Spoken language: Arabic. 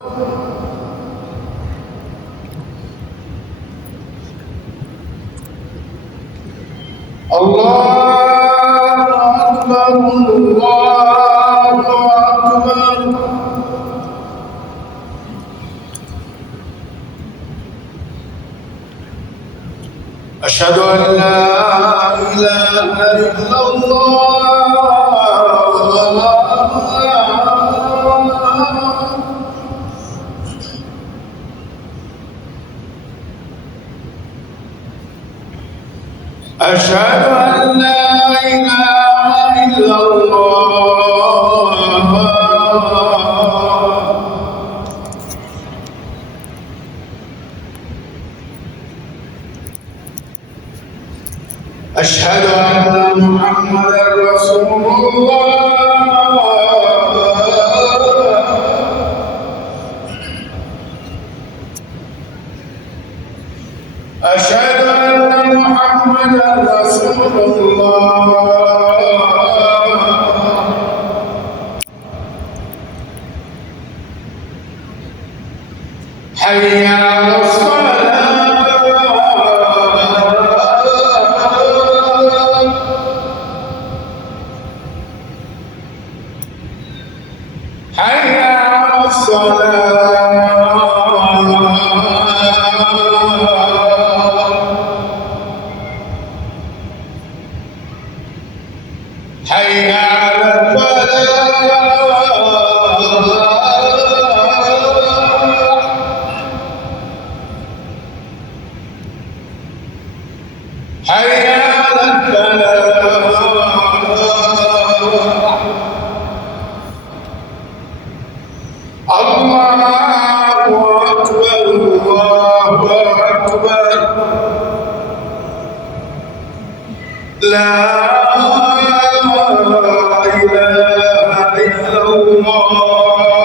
أشهد أن لا إله إلا الله أشهد أن لا إله إلا الله أشهد أن محمدا رسول الله أشهد أن محمدا رسول الله حي على حي على الصلاة حي على الفلاح حي على الفلاح الله أكبر الله أكبر لا إله إلا الله